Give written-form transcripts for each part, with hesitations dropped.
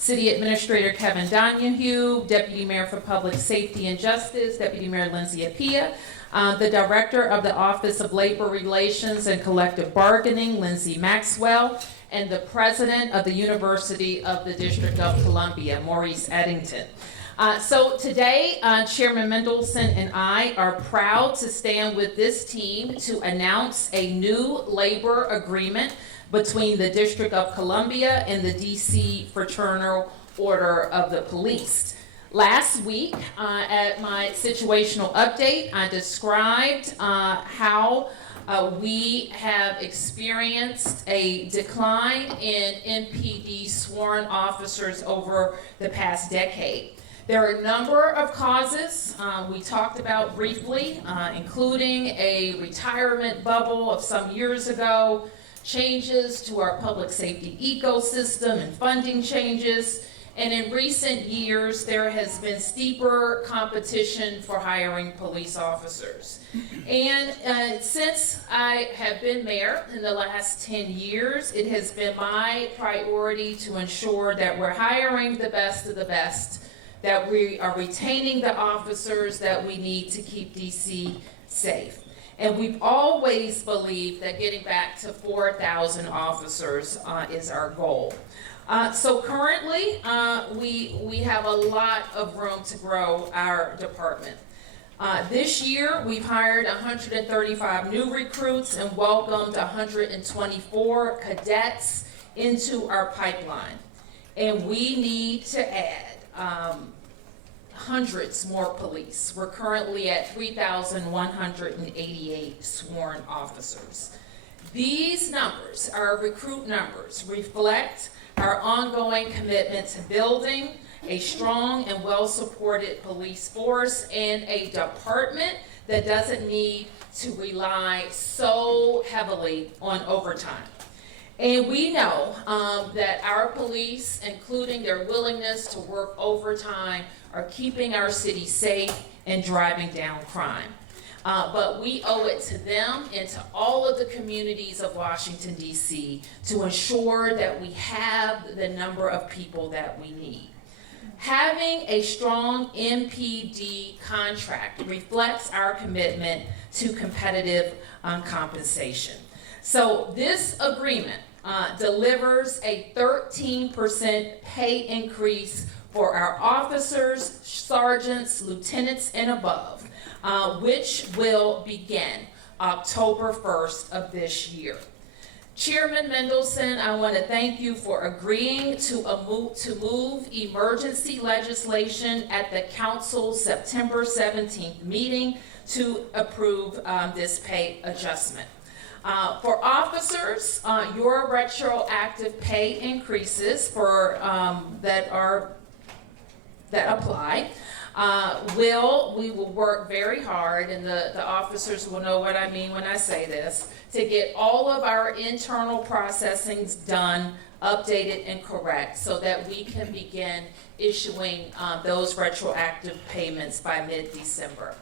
City Administrator Kevin Donahue, Deputy Mayor for Public Safety and Justice, Deputy Mayor Lindsay Appiah, the Director of the Office of Labor Relations and Collective Bargaining, Lindsay Maxwell, and the President of the University of the District of Columbia, Maurice Eddington. So today, Chairman Mendelson and I are proud to stand with this team to announce a new labor agreement between the District of Columbia and the DC Fraternal Order of the Police. Last week, at my situational update, I described how we have experienced a decline in MPD sworn officers over the past decade. There are a number of causes we talked about briefly, including a retirement bubble of some years ago, changes to our public safety ecosystem and funding changes, and in recent years there has been steeper competition for hiring police officers. And since I have been mayor in the last 10 years, it has been my priority to ensure that we're hiring the best of the best, that we are retaining the officers that we need to keep DC safe. And we've always believed that getting back to 4,000 officers is our goal. So currently, we have a lot of room to grow our department. This year, we've hired 135 new recruits and welcomed 124 cadets into our pipeline. And we need to add hundreds more police. We're currently at 3,188 sworn officers. These numbers, our recruit numbers, reflect our ongoing commitment to building a strong and well-supported police force and a department that doesn't need to rely so heavily on overtime. And we know that our police, including their willingness to work overtime, are keeping our city safe and driving down crime. But we owe it to them and to all of the communities of Washington, D.C. to ensure that we have the number of people that we need. Having a strong MPD contract reflects our commitment to competitive compensation. So this agreement delivers a 13% pay increase for our officers, sergeants, lieutenants, and above, which will begin October 1st of this year. Chairman Mendelson, I want to thank you for agreeing to move emergency legislation at the Council's September 17th meeting to approve this pay adjustment. For officers, your retroactive pay increases for that apply we will work very hard, and the officers will know what I mean when I say this, to get all of our internal processings done, updated, and correct so that we can begin issuing those retroactive payments by mid-December.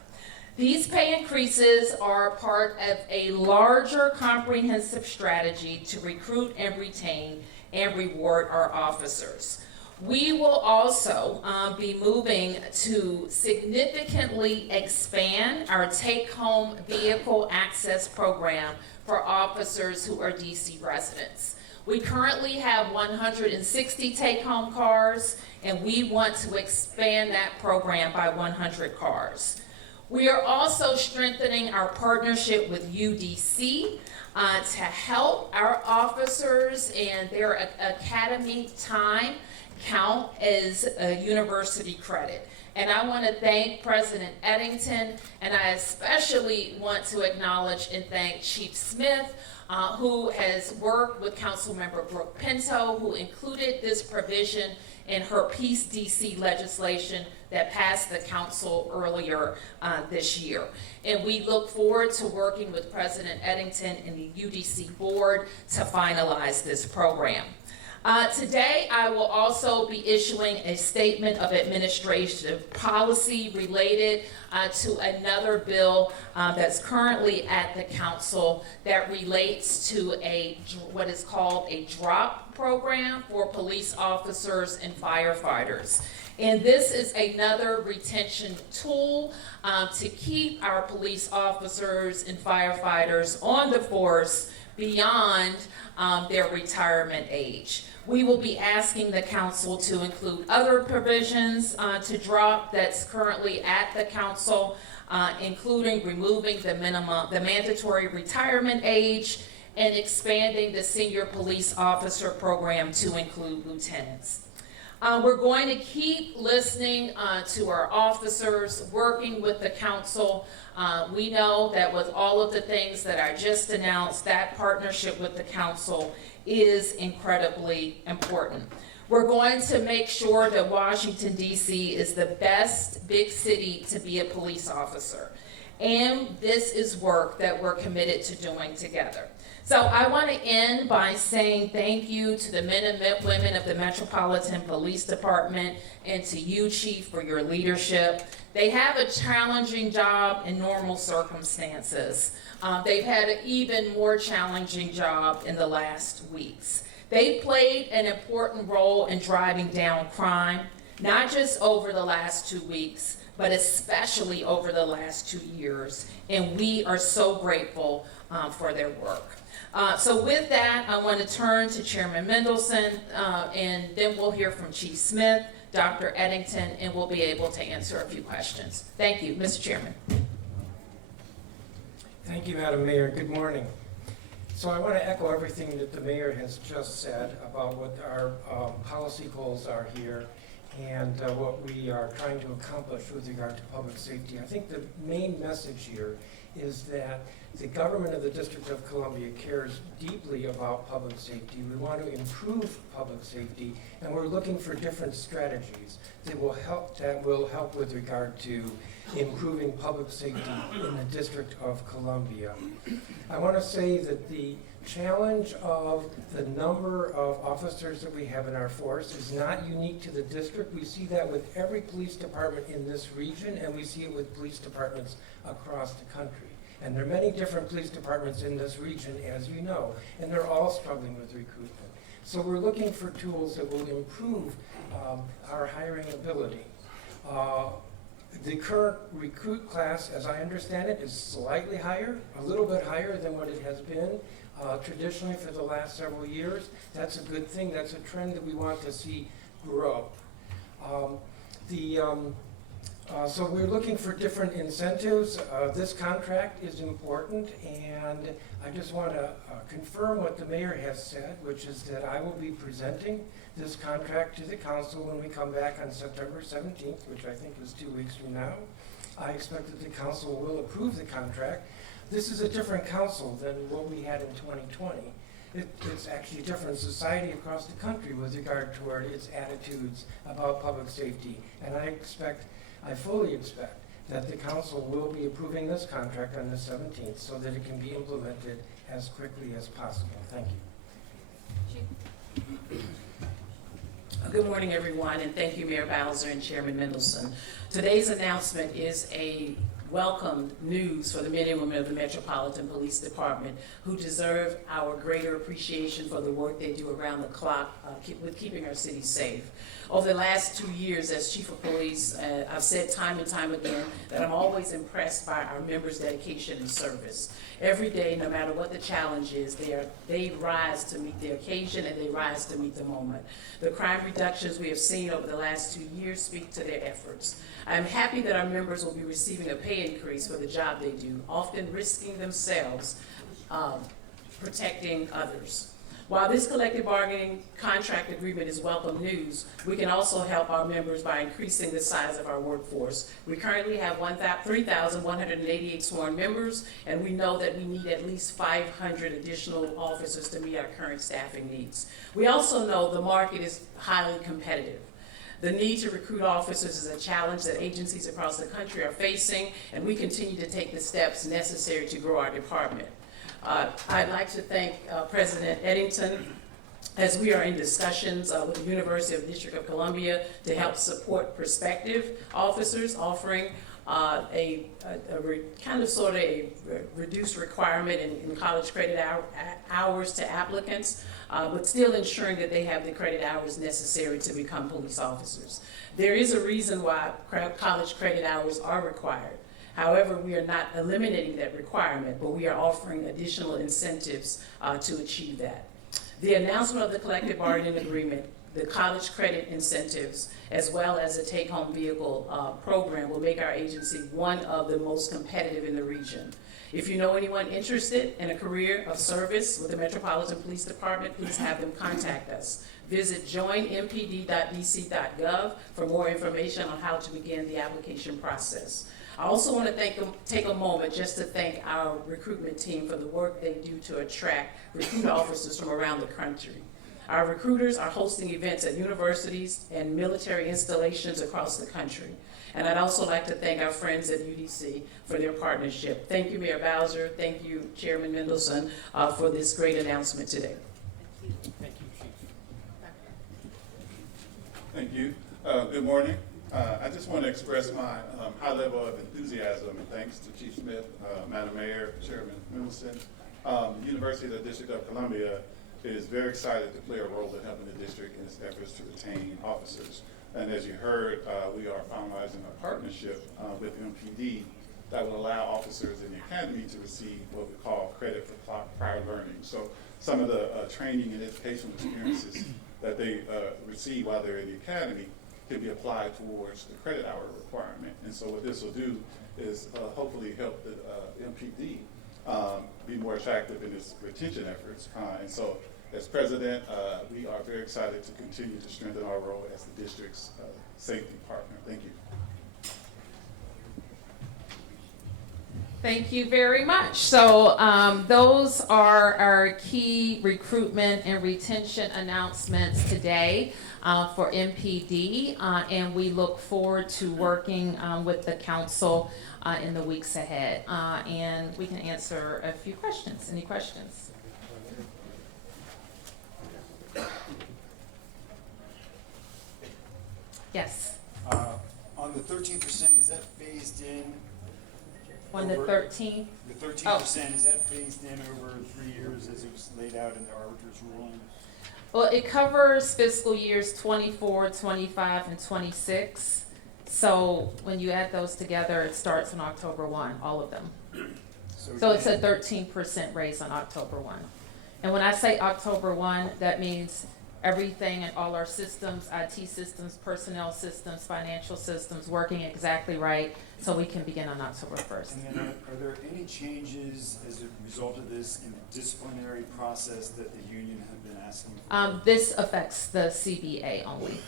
These pay increases are part of a larger comprehensive strategy to recruit and retain and reward our officers. We will also be moving to significantly expand our take-home vehicle access program for officers who are DC residents. We currently have 160 take-home cars, and we want to expand that program by 100 cars. We are also strengthening our partnership with UDC to help our officers and their academy time count as a university credit. And I want to thank President Eddington, and I especially want to acknowledge and thank Chief Smith, who has worked with Councilmember Brooke Pinto, who included this provision in her Peace DC legislation that passed the council earlier this year. And we look forward to working with President Eddington and the UDC board to finalize this program. Today, I will also be issuing a statement of administrative policy related to another bill that's currently at the council that relates to what is called a drop program for police officers and firefighters. And this is another retention tool to keep our police officers and firefighters on the force beyond their retirement age. We will be asking the council to include other provisions to drop that's currently at the council, including removing the mandatory retirement age and expanding the senior police officer program to include lieutenants. We're going to keep listening to our officers, working with the council. We know that with all of the things that I just announced, that partnership with the council is incredibly important. We're going to make sure that Washington, D.C. is the best big city to be a police officer. And this is work that we're committed to doing together. So I want to end by saying thank you to the men and women of the Metropolitan Police Department and to you, Chief, for your leadership. They have a challenging job in normal circumstances. They've had an even more challenging job in the last weeks. They played an important role in driving down crime, not just over the last 2 weeks, but especially over the last 2 years. And we are so grateful for their work. So with that, I want to turn to Chairman Mendelson, and then we'll hear from Chief Smith, Dr. Eddington, and we'll be able to answer a few questions. Thank you, Mr. Chairman. Thank you, Madam Mayor. Good morning. So I want to echo everything that the mayor has just said about what our policy goals are here and what we are trying to accomplish with regard to public safety. I think the main message here is that the government of the District of Columbia cares deeply about public safety. We want to improve public safety, and we're looking for different strategies that will help with regard to improving public safety in the District of Columbia. I want to say that the challenge of the number of officers that we have in our force is not unique to the district. We see that with every police department in this region, and we see it with police departments across the country. And there are many different police departments in this region, as you know, and they're all struggling with recruitment. So we're looking for tools that will improve our hiring ability. The current recruit class, as I understand it, is slightly higher, a little bit higher than what it has been traditionally for the last several years. That's a good thing. That's a trend that we want to see grow. So we're looking for different incentives. This contract is important, and I just want to confirm what the mayor has said, which is that I will be presenting this contract to the council when we come back on September 17th, which I think is 2 weeks from now. I expect that the council will approve the contract. This is a different council than what we had in 2020. It's actually a different society across the country with regard toward its attitudes about public safety, and I fully expect that the council will be approving this contract on the 17th so that it can be implemented as quickly as possible. Thank you. Good morning, everyone, and thank you, Mayor Bowser and Chairman Mendelson. Today's announcement is a welcome news for the men and women of the Metropolitan Police Department who deserve our greater appreciation for the work they do around the clock with keeping our city safe. Over the last 2 years as Chief of Police, I've said time and time again that I'm always impressed by our members' dedication and service. Every day, no matter what the challenge is, they rise to meet the occasion and they rise to meet the moment. The crime reductions we have seen over the last 2 years speak to their efforts. I'm happy that our members will be receiving a pay increase for the job they do, often risking themselves, protecting others. While this collective bargaining contract agreement is welcome news, we can also help our members by increasing the size of our workforce. We currently have 3,188 sworn members, and we know that we need at least 500 additional officers to meet our current staffing needs. We also know the market is highly competitive. The need to recruit officers is a challenge that agencies across the country are facing, and we continue to take the steps necessary to grow our department. I'd like to thank President Eddington as we are in discussions with the University of the District of Columbia to help support prospective officers, offering sort of a reduced requirement in college credit hours to applicants, but still ensuring that they have the credit hours necessary to become police officers. There is a reason why college credit hours are required. However, we are not eliminating that requirement, but we are offering additional incentives to achieve that. The announcement of the collective bargaining agreement, the college credit incentives, as well as a take-home vehicle program will make our agency one of the most competitive in the region. If you know anyone interested in a career of service with the Metropolitan Police Department, please have them contact us. Visit joinmpd.dc.gov for more information on how to begin the application process. I also want to take a moment just to thank our recruitment team for the work they do to attract recruit officers from around the country. Our recruiters are hosting events at universities and military installations across the country. And I'd also like to thank our friends at UDC for their partnership. Thank you, Mayor Bowser. Thank you, Chairman Mendelson, for this great announcement today. Thank you, Chief. Thank you. Good morning. I just want to express my high level of enthusiasm and thanks to Chief Smith, Madam Mayor, Chairman Mendelson. The University of the District of Columbia is very excited to play a role in helping the district in its efforts to retain officers. And as you heard, we are finalizing a partnership with MPD that will allow officers in the academy to receive what we call credit for prior learning. So some of the training and educational experiences that they receive while they're in the academy can be applied towards the credit hour requirement. And so what this will do is hopefully help the MPD be more attractive in its retention efforts. And so as president, we are very excited to continue to strengthen our role as the district's safety partner. Thank you. Thank you very much. So those are our key recruitment and retention announcements today for MPD, and we look forward to working with the council in the weeks ahead. And we can answer a few questions. Any questions? Yes. On the 13%, is that phased in? On the 13th? The 13%, is that phased in over 3 years as it was laid out in the arbiter's ruling? Well, it covers fiscal years 24, 25, and 26. So when you add those together, it starts on October 1, all of them. So it's a 13% raise on October 1. And when I say October 1, that means everything in all our systems, IT systems, personnel systems, financial systems, working exactly right, so we can begin on October 1st. And then are there any changes as a result of this in the disciplinary process that the union have been asking for? This affects the CBA only.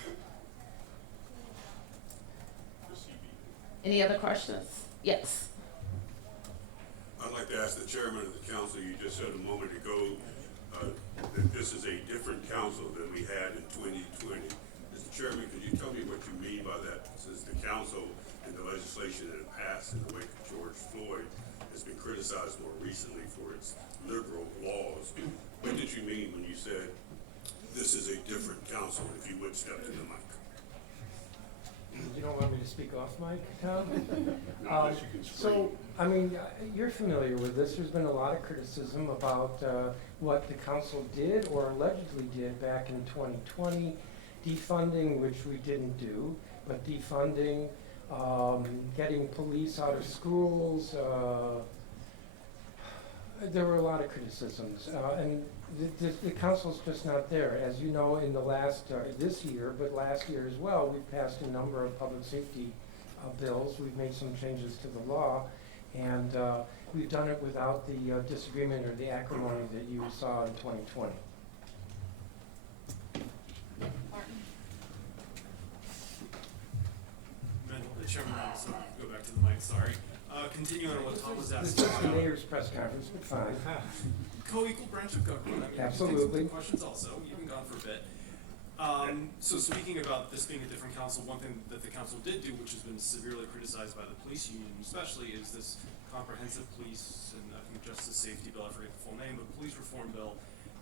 Any other questions? Yes. I'd like to ask the chairman of the council, you just said a moment ago that this is a different council than we had in 2020. Mr. Chairman, could you tell me what you mean by that? Since the council and the legislation that passed in the wake of George Floyd has been criticized more recently for its liberal laws, what did you mean when you said this is a different council, if you would step to the mic? You don't want me to speak off mic, Tom? Unless you can scream. So, I mean, you're familiar with this. There's been a lot of criticism about what the council did or allegedly did back in 2020, defunding, which we didn't do, but defunding, getting police out of schools. There were a lot of criticisms, and the council's just not there. As you know, in the this year, but last year as well, we've passed a number of public safety bills. We've made some changes to the law, and we've done it without the disagreement or the acrimony that you saw in 2020. Chairman Robinson, go back to the mic, sorry. Continuing on what Tom was This asking is the about. mayor's press conference, but fine. Co-equal branch of government. I mean, Absolutely. take some questions also. You've been gone for a bit. So speaking about this being a different council, one thing that the council did do, which has been severely criticized by the police union especially, is this comprehensive police and I think justice safety bill, I forget the full name, but police reform bill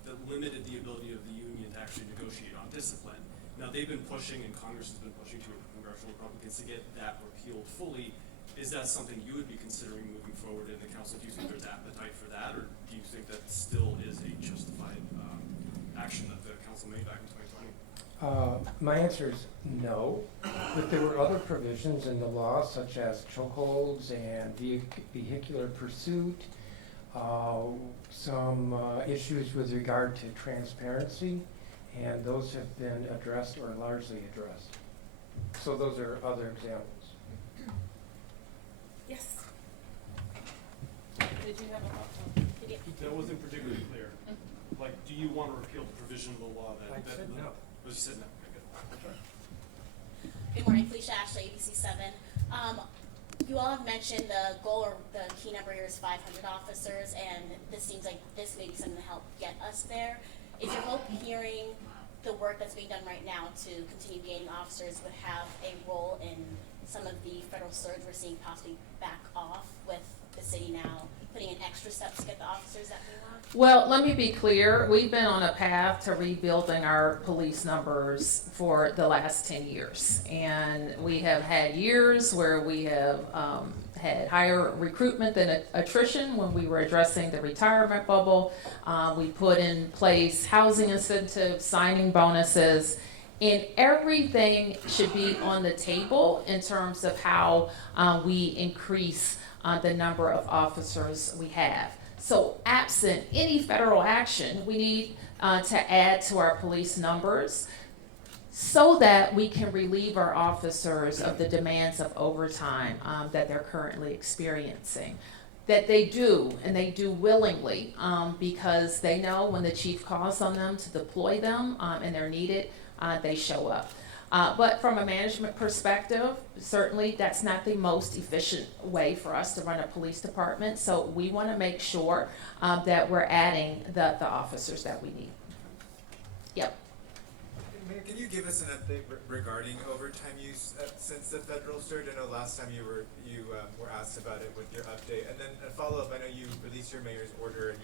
that limited the ability of the union to actually negotiate on discipline. Now, they've been pushing, and Congress has been pushing to congressional Republicans to get that repealed fully. Is that something you would be considering moving forward in the council? Do you think there's appetite for that, or do you think that still is a justified action that the council made back in 2020? My answer is no. But there were other provisions in the law, such as chokeholds and vehicular pursuit, some issues with regard to transparency, and those have been addressed or largely addressed. So those are other examples. Yes. Did you have a thought? That wasn't particularly clear. Like, do you want to repeal the provision of the law that? I said no. Oh, you said no. Okay, good. Good morning, Felicia Ashley, ABC7. You all have mentioned the goal or the key number here is 500 officers, and this seems like this may be something to help get us there. Is your hope hearing the work that's being done right now to continue gaining officers would have a role in some of the federal surge we're seeing possibly back off with the city now putting in extra steps to get the officers that we want? Well, let me be clear. We've been on a path to rebuilding our police numbers for the last 10 years. And we have had years where we have had higher recruitment than attrition when we were addressing the retirement bubble. We put in place housing incentives, signing bonuses, and everything should be on the table in terms of how we increase the number of officers we have. So absent any federal action, we need to add to our police numbers so that we can relieve our officers of the demands of overtime that they're currently experiencing. That they do, and they do willingly, because they know when the chief calls on them to deploy them and they're needed, they show up. But from a management perspective, certainly that's not the most efficient way for us to run a police department. So we want to make sure that we're adding the officers that we need. Yep. Mayor, can you give us an update regarding overtime use since the federal surge? I know last time you were asked about it with your update, and then a follow up. I know you released your mayor's order, and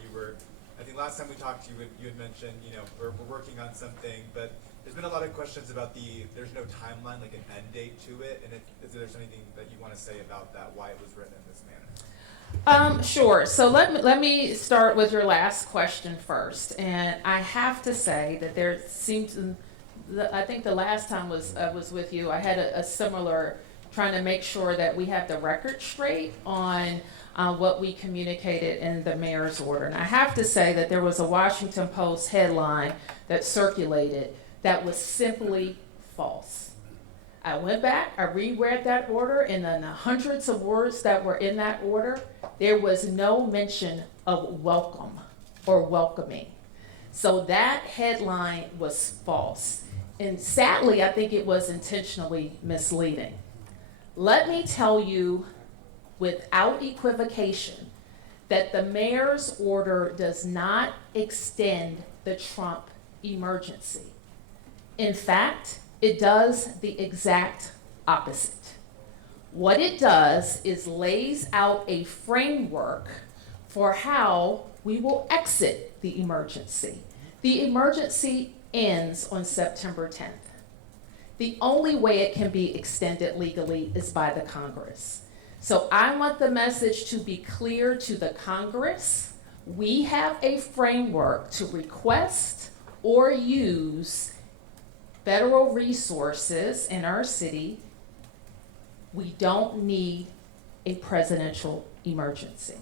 I think last time we talked, you had mentioned we're working on something, but there's been a lot of questions about there's no timeline, like an end date to it, and is there anything that you want to say about that, why it was written in this manner? Sure. So let me start with your last question first, and I have to say that there seems. I think the last time was with you. I had a similar, trying to make sure that we have the record straight on what we communicated in the mayor's order. And I have to say that there was a Washington Post headline that circulated that was simply false. I went back, I reread that order, and in the hundreds of words that were in that order, there was no mention of welcome or welcoming. So that headline was false. And sadly, I think it was intentionally misleading. Let me tell you without equivocation that the mayor's order does not extend the Trump emergency. In fact, it does the exact opposite. What it does is lays out a framework for how we will exit the emergency. The emergency ends on September 10th. The only way it can be extended legally is by the Congress. So I want the message to be clear to the Congress. We have a framework to request or use federal resources in our city. We don't need a presidential emergency.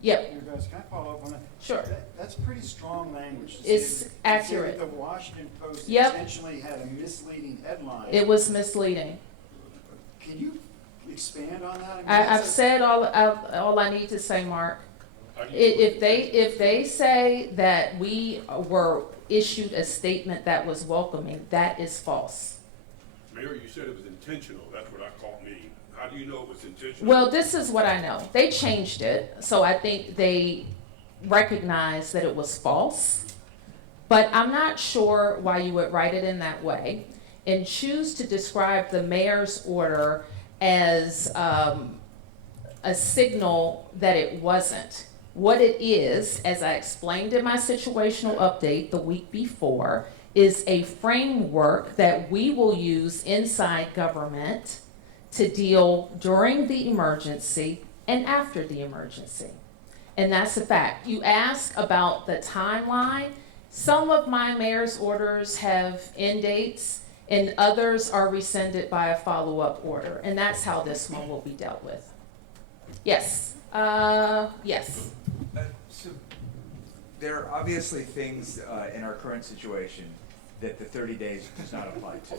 Yep. You guys, can I follow up on that? Sure. That's pretty strong language. To It's say that accurate. the Washington Post Yep. intentionally had a misleading headline. It was misleading. Can you expand on that? I mean, I've that's said all I need to say, Mark. If they say that we were issued a statement that was welcoming, that is false. Mayor, you said it was intentional. That's what I caught me. How do you know it was intentional? Well, this is what I know. They changed it, so I think they recognized that it was false. But I'm not sure why you would write it in that way and choose to describe the mayor's order as a signal that it wasn't. What it is, as I explained in my situational update the week before, is a framework that we will use inside government to deal during the emergency and after the emergency. And that's a fact. You ask about the timeline. Some of my mayor's orders have end dates and others are rescinded by a follow-up order. And that's how this one will be dealt with. Yes, yes. So there are obviously things in our current situation that the 30 days does not apply to.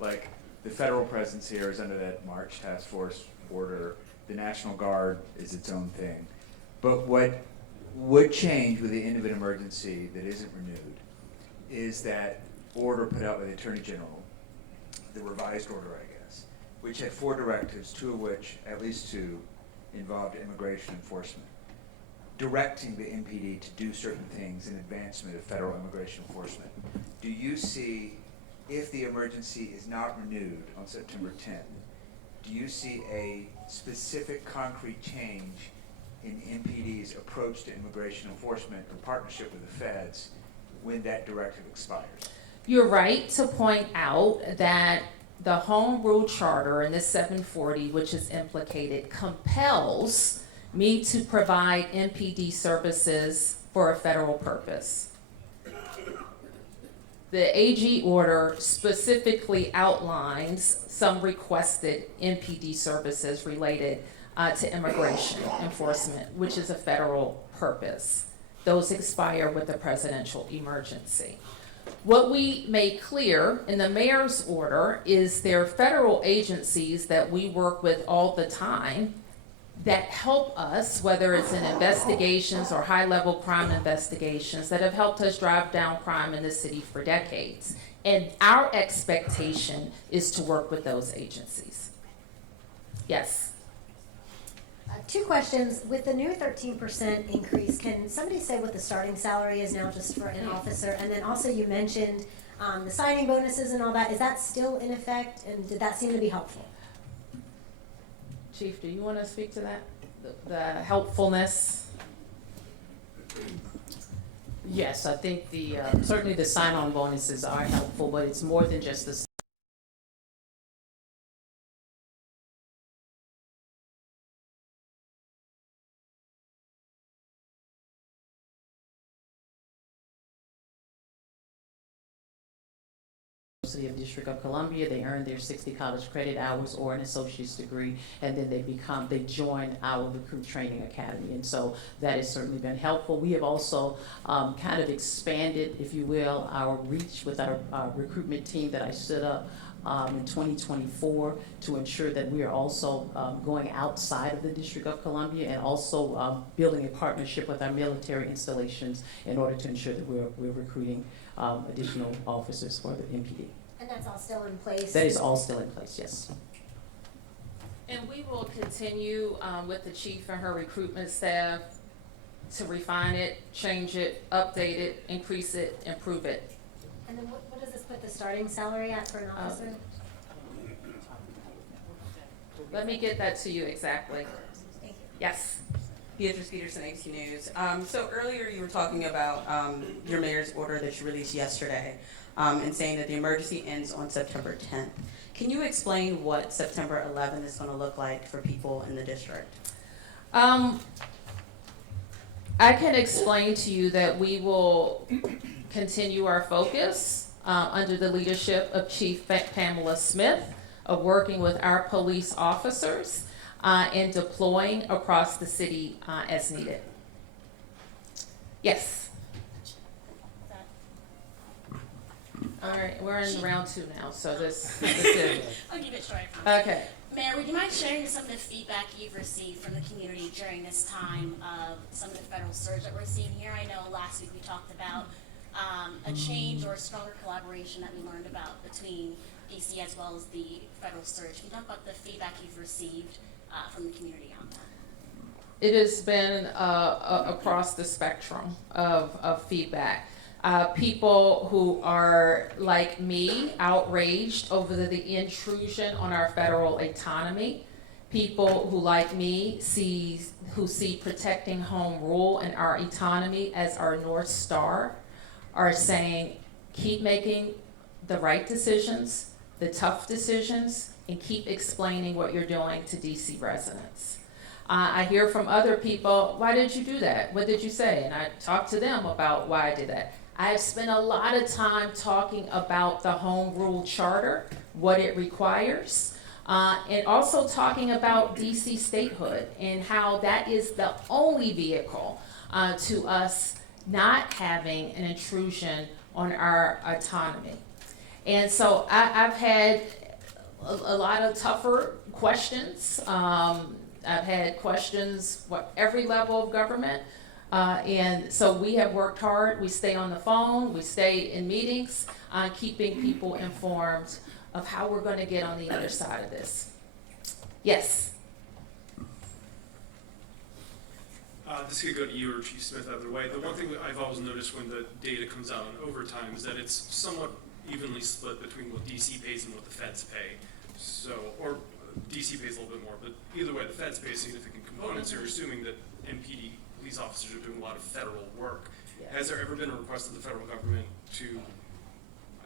Like the federal presence here is under that March task force order. The National Guard is its own thing. But what would change with the end of an emergency that isn't renewed is that order put out by the Attorney General, the revised order, I guess, which had 4 directives, 2 of which, at least 2, involved immigration enforcement, directing the MPD to do certain things in advancement of federal immigration enforcement. Do you see, if the emergency is not renewed on September 10th, do you see a specific concrete change in MPD's approach to immigration enforcement or partnership with the feds when that directive expires? You're right to point out that the Home Rule Charter in this 740, which is implicated, compels me to provide MPD services for a federal purpose. The AG order specifically outlines some requested MPD services related to immigration enforcement, which is a federal purpose. Those expire with the presidential emergency. What we made clear in the mayor's order is there are federal agencies that we work with all the time that help us, whether it's in investigations or high-level crime investigations, that have helped us drive down crime in the city for decades. And our expectation is to work with those agencies. Yes. 2 questions. With the new 13% increase, can somebody say what the starting salary is now just for an officer? And then also you mentioned the signing bonuses and all that. Is that still in effect? And did that seem to be helpful? Chief, do you want to speak to that? The helpfulness? Yes, I think certainly the sign-on bonuses are helpful, but it's more than just the University of District of Columbia. They earn their 60 college credit hours or an associate's degree, and then they join our recruit training academy. And so that has certainly been helpful. We have also kind of expanded, if you will, our reach with our recruitment team that I stood up in 2024 to ensure that we are also going outside of the District of Columbia and also building a partnership with our military installations in order to ensure that we're recruiting additional officers for the MPD. And that's all still in place? That is all still in place, yes. And we will continue with the chief and her recruitment staff to refine it, change it, update it, increase it, improve it. And then what does this put the starting salary at for an officer? Let me get that to you exactly. Thank you. Yes. Beatrice Peterson, ABC News. So earlier you were talking about your mayor's order that you released yesterday and saying that the emergency ends on September 10th. Can you explain what September 11th is going to look like for people in the district? I can explain to you that we will continue our focus under the leadership of Chief Pamela Smith of working with our police officers and deploying across the city as needed. Yes. All right, we're in round 2 now, so this is it. I'll keep it short. Okay. Mayor, would you mind sharing some of the feedback you've received from the community during this time of some of the federal surge that we're seeing here? I know last week we talked about a change or a stronger collaboration that we learned about between DC as well as the federal surge. Can you talk about the feedback you've received from the community on that? It has been across the spectrum of feedback. People who are, like me, outraged over the intrusion on our federal autonomy. people who, like me, who see protecting home rule and our autonomy as our North Star are saying, keep making the right decisions, the tough decisions, and keep explaining what you're doing to DC residents. I hear from other people, why did you do that? What did you say? And I talk to them about why I did that. I have spent a lot of time talking about the Home Rule Charter, what it requires, and also talking about DC statehood and how that is the only vehicle to us not having an intrusion on our autonomy. And so I've had a lot of tougher questions. I've had questions every level of government. And so we have worked hard. We stay on the phone. We stay in meetings, keeping people informed of how we're going to get on the other side of this. Yes. This could go to you or Chief Smith either way. The one thing that I've always noticed when the data comes out on overtime is that it's somewhat evenly split between what DC pays and what the feds pay. So, or DC pays a little bit more, but either way, the feds pay significant components. You're assuming that MPD police officers are doing a lot of federal work. Yes. Has there ever been a request of the federal government to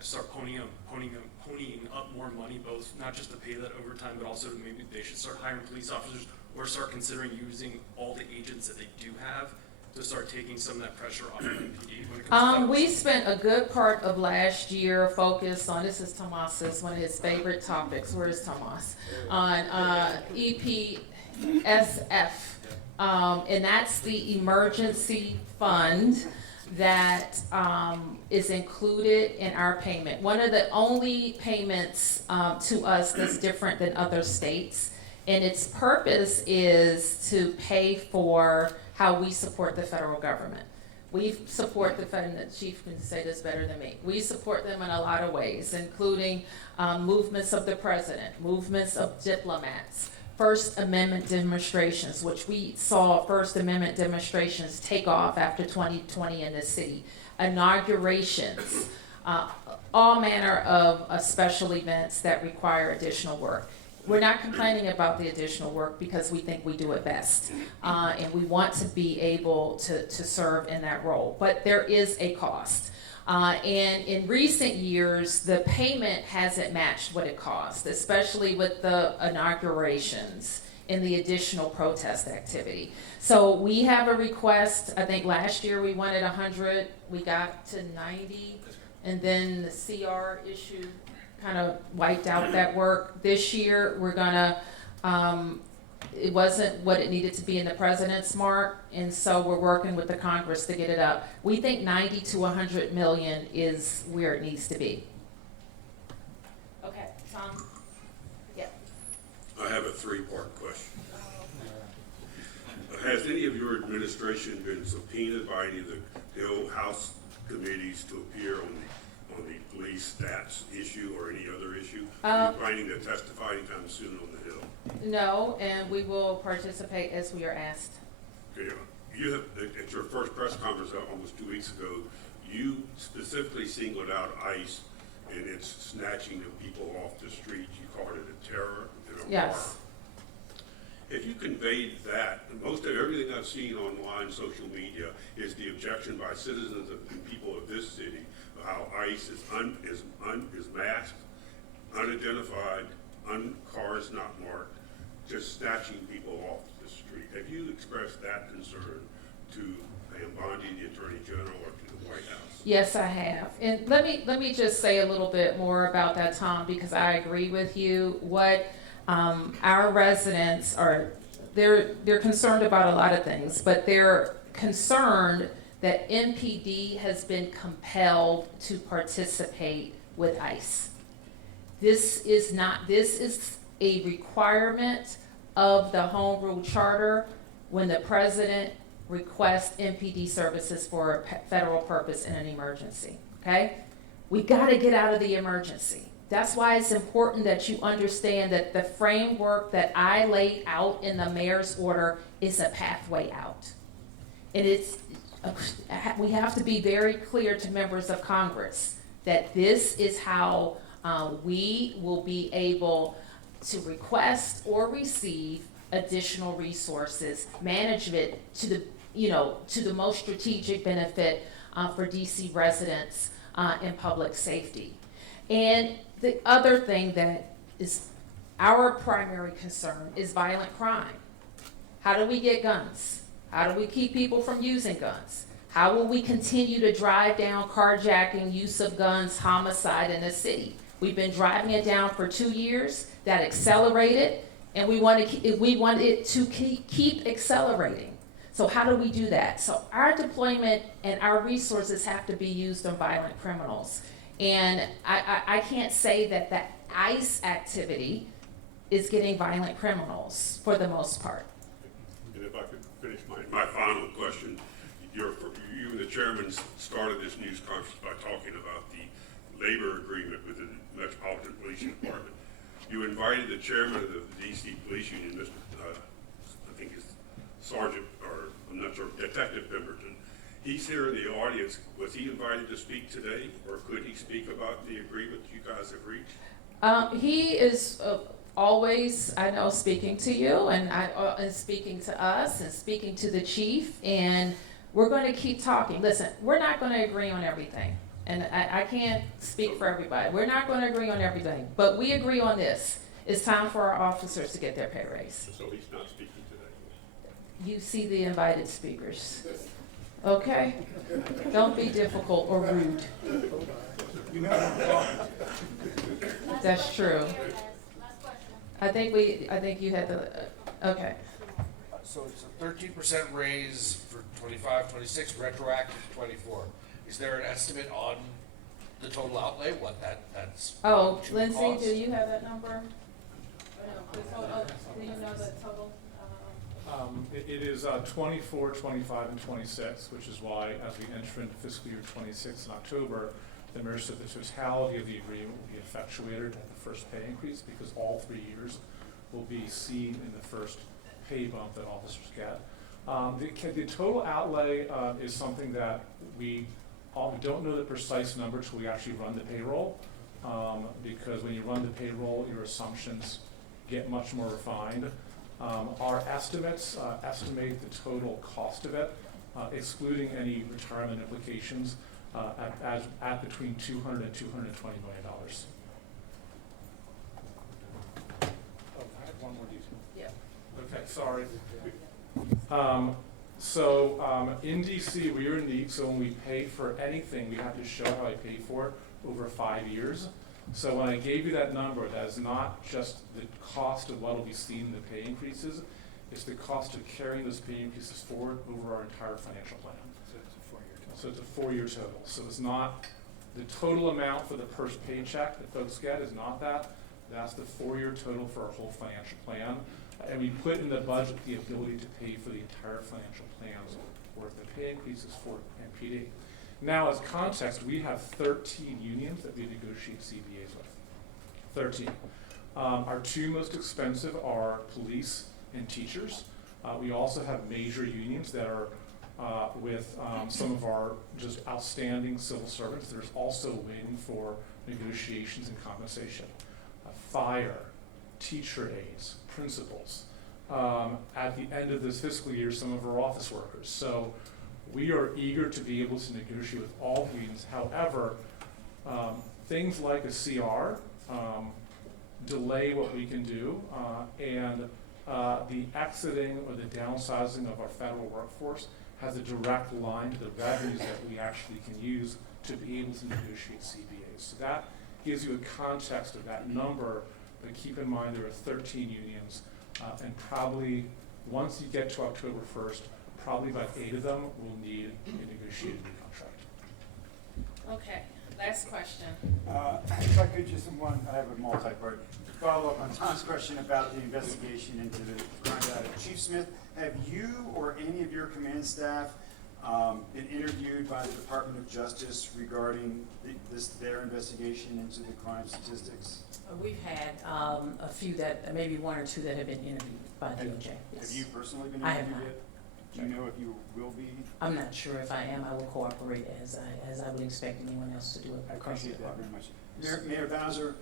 start ponying up more money, both not just to pay that overtime, but also maybe they should start hiring police officers or start considering using all the agents that they do have to start taking some of that pressure off of MPD when it comes to We spent a good part of last year focused on, this is Tomas's, one of his favorite topics, where is Tomas? On EPSF, and that's the emergency fund that is included in our payment. One of the only payments to us that's different than other states, and its purpose is to pay for how we support the federal government. We support the federal, and the chief can say this better than me. We support them in a lot of ways, including movements of the president, movements of diplomats, First Amendment demonstrations, which we saw First Amendment demonstrations take off after 2020 in the city, inaugurations, all manner of special events that require additional work. We're not complaining about the additional work because we think we do it best, and we want to be able to serve in that role. But there is a cost. And in recent years, the payment hasn't matched what it cost, especially with the inaugurations and the additional protest activity. So we have a request. I think last year we wanted 100, we got to 90, and then the CR issue kind of wiped out that work. This year, we're gonna, it wasn't what it needed to be in the president's mark, and so we're working with the Congress to get it up. We think 90 to 100 million is where it needs to be. Okay, Tom? Yeah. I have a three-part question. Has any of your administration been subpoenaed by any of the Hill House committees to appear on the police stats issue or any other issue? Are you planning to testify anytime soon on the Hill? No, and we will participate as we are asked. Okay, you have, at your first press conference almost 2 weeks ago, you specifically singled out ICE and its snatching of people off the street. You called it a terror and a Yes. horror. If you conveyed that, and most of everything I've seen online, social media, is the objection by citizens and people of this city of how ICE is masked, unidentified, cars not marked, just snatching people off the street. Have you expressed that concern to Pam Bondi, the Attorney General, or to the White House? Yes, I have. And let me just say a little bit more about that, Tom, because I agree with you. What our residents are, they're concerned about a lot of things, but they're concerned that MPD has been compelled to participate with ICE. This is a requirement of the Home Rule Charter when the president requests MPD services for a federal purpose in an emergency, okay? We gotta get out of the emergency. That's why it's important that you understand that the framework that I laid out in the mayor's order is a pathway out. And we have to be very clear to members of Congress that this is how we will be able to request or receive additional resources, management to the, to the most strategic benefit for DC residents in public safety. And the other thing that is our primary concern is violent crime. How do we get guns? How do we keep people from using guns? How will we continue to drive down carjacking, use of guns, homicide in the city? We've been driving it down for 2 years. That accelerated, and we want it to keep accelerating. So how do we do that? So our deployment and our resources have to be used on violent criminals. And I can't say that the ICE activity is getting violent criminals for the most part. And if I could finish my final question, you and the chairman started this news conference by talking about the labor agreement with the Metropolitan Police Department. You invited the chairman of the DC Police Union, Mr. I think it's Sergeant, or I'm not sure, Detective Pemberton. He's here in the audience. Was he invited to speak today, or could he speak about the agreement you guys have reached? He is always, I know, speaking to you and speaking to us and speaking to the chief, and we're going to keep talking. Listen, we're not going to agree on everything, and I can't speak for everybody. We're not going to agree on everything, but we agree on this. It's time for our officers to get their pay raise. So he's not speaking today? You see the invited speakers. Okay? Don't be difficult or rude. That's true. I think you had the, okay. So it's a 13% raise for 25, 26, retroactive to 24. Is there an estimate on the total outlay, what that's? Oh, to Lindsay, cost? do you have that number? Or no, the total, do you know the total? It is 24, 25, and 26, which is why, as we enter into fiscal year 26 in October, the mayor said the totality of the agreement will be effectuated at the first pay increase, because all 3 years will be seen in the first pay bump that officers get. The total outlay is something that we don't know the precise number until we actually run the payroll, because when you run the payroll, your assumptions get much more refined. Our estimates estimate the total cost of it, excluding any retirement implications, at between $200 and $220 million. Oh, I had one more detail. Yeah. Okay, sorry. In DC, we are unique, so when we pay for anything, we have to show how I paid for it over 5 years. So when I gave you that number, that is not just the cost of what will be seen in the pay increases, it's the cost of carrying those pay increases forward over our entire financial plan. So it's a 4-year total. So it's not the total amount for the first paycheck that folks get is not that. That's the 4-year total for our whole financial plan. And we put in the budget the ability to pay for the entire financial plan's worth of pay increases for MPD. Now, as context, we have 13 unions that we negotiate CBAs with. 13. Our 2 most expensive are police and teachers. We also have major unions that are with some of our just outstanding civil servants. There's also waiting for negotiations and compensation. Fire, teacher aides, principals. At the end of this fiscal year, some of our office workers. So we are eager to be able to negotiate with all unions. However, things like a CR delay what we can do, and the exiting or the downsizing of our federal workforce has a direct line to the revenues that we actually can use to be able to negotiate CBAs. So that gives you a context of that number, but keep in mind there are 13 unions, and probably once you get to October 1st, probably about 8 of them will need a negotiated new contract. Okay, last question. If I could just I have a multi-part follow up on Tom's question about the investigation into the crime data. Chief Smith, have you or any of your command staff been interviewed by the Department of Justice regarding their investigation into the crime statistics? We've had a few maybe 1 or 2 that have been interviewed by DOJ. Have you personally been I have interviewed not. yet? Do you know if you will be? I'm not sure if I am. I will cooperate as I would expect anyone else to do it I across the appreciate that department. very much. Mayor Bowser,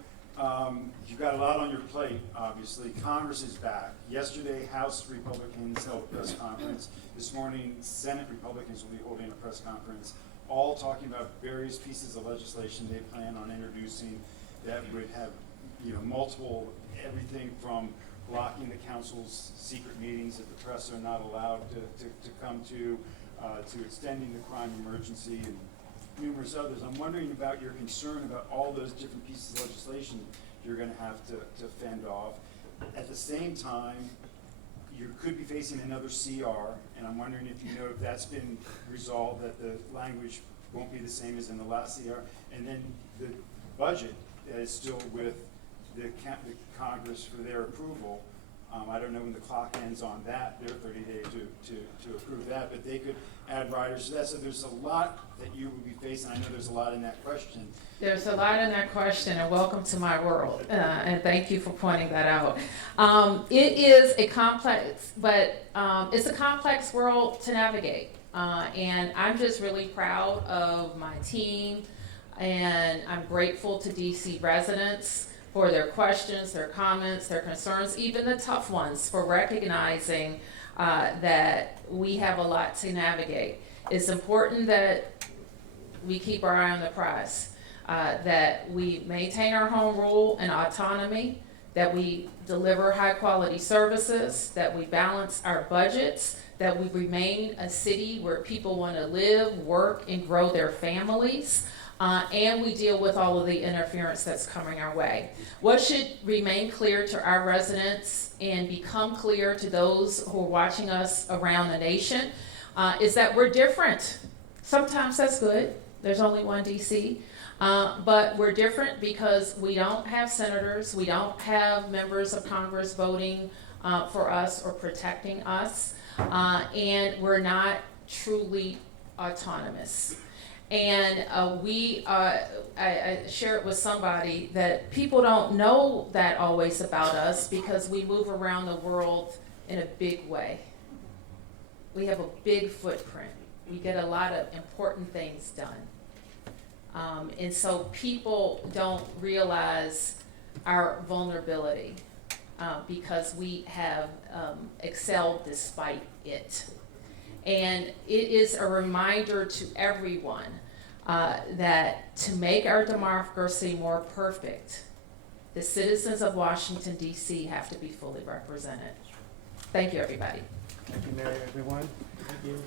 You've got a lot on your plate, obviously. Congress is back. Yesterday, House Republicans held a press conference. This morning, Senate Republicans will be holding a press conference, all talking about various pieces of legislation they plan on introducing that would have, multiple, everything from blocking the council's secret meetings that the press are not allowed to come to extending the crime emergency and numerous others. I'm wondering about your concern about all those different pieces of legislation you're going to have to fend off. At the same time, you could be facing another CR, and I'm wondering if you know if that's been resolved, that the language won't be the same as in the last CR, and then the budget that is still with the Congress for their approval. I don't know when the clock ends on that, their 30 days to approve that, but they could add riders to that. So there's a lot that you will be facing. I know there's a lot in that question. There's a lot in that question, and welcome to my world, and thank you for pointing that out. It is a complex, but it's a complex world to navigate, and I'm just really proud of my team, and I'm grateful to DC residents for their questions, their comments, their concerns, even the tough ones, for recognizing that we have a lot to navigate. It's important that we keep our eye on the prize, that we maintain our home rule and autonomy, that we deliver high quality services, that we balance our budgets, that we remain a city where people want to live, work, and grow their families. And we deal with all of the interference that's coming our way. What should remain clear to our residents and become clear to those who are watching us around the nation is that we're different. Sometimes that's good. There's only one DC. But we're different because we don't have senators, we don't have members of Congress voting for us or protecting us, and we're not truly autonomous. And I share it with somebody that people don't know that always about us because we move around the world in a big way. We have a big footprint. We get a lot of important things done. And so people don't realize our vulnerability because we have excelled despite it. And it is a reminder to everyone that to make our democracy more perfect, the citizens of Washington, D.C. have to be fully represented. Thank you, everybody. Thank you, Mary, everyone. Thank you.